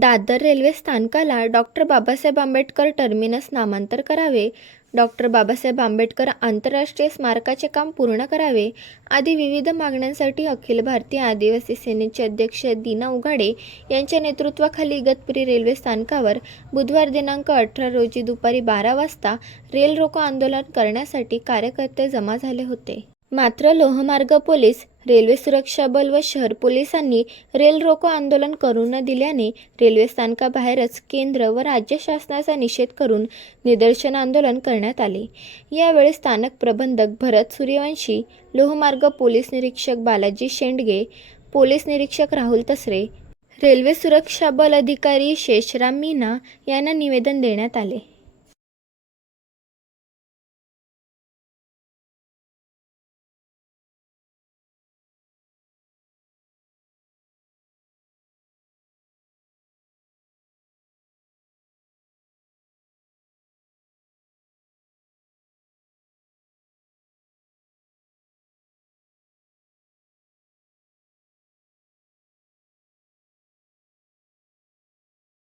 Dadar railway स्थानकाला doctor Babasaheb Ambedkar terminus नामांतर करावे. डॉक्टर बाबासाहेब आंबेडकर आंतरराष्ट्रीय स्मारकाचे काम पूर्ण करावे. आदी विविध मागण्यांसाठी अखिल भारतीय आदिवासी सेनेचे अध्यक्ष दीना उघाडे यांच्या नेतृत्वाखाली इगतपुरी रेल्वे स्थानकावर बुधवार दिनांक अठरा रोजी दुपारी बारा वाजता रेल रोको आंदोलन करण्यासाठी कार्यकर्ते जमा झाले होते. मात्र लोहमार्ग पोलीस रेल्वे सुरक्षा बल व शहर पोलिसांनी रेल रोको आंदोलन करू न दिल्याने रेल्वे स्थानकाबाहेरच केंद्र व राज्य शासनाचा निषेध करून निदर्शन आंदोलन करण्यात आले. यावेळी स्थानक प्रबंधक भरत सूर्यवंशी लोहमार्ग पोलीस निरीक्षक बालाजी शेंडगे पोलीस निरीक्षक राहुल तसरे रेल्वे सुरक्षा बल अधिकारी शेषराम मीना यांना निवेदन देण्यात आले.